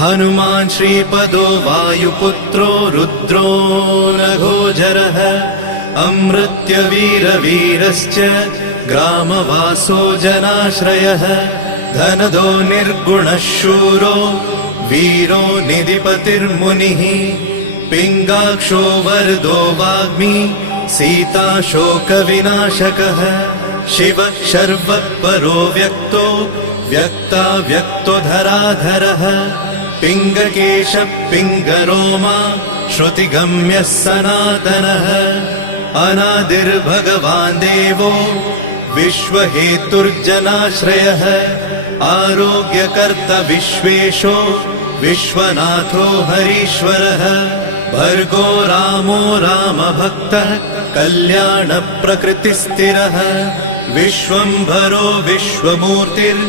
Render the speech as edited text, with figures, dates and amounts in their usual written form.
हनुमान् श्रीपदो वायुपुत्रो रुद्रो नघोजरः अमृत्यवीरवीरश्च ग्रामवासो जनाश्रयः धनदो निर्गुणः शूरो वीरो निधिपतिर्मुनिः पिङ्गाक्षो वरदो वाग्मी सीता शोकविनाशकः शिवः शर्वः परो व्यक्तो व्यक्तो धराधरः पिङ्गकेशः पिङ्गरोमा श्रुतिगम्यः सनातनः अनादिर्भगवान् देवो विश्वहेतुर्जनाश्रयः आरोग्यकर्ता विश्वेशो विश्वनाथो हरीश्वरः भर्गो रामो रामभक्तः कल्याणप्रकृतिस्थिरः विश्वम्भरो विश्वमूर्तिर्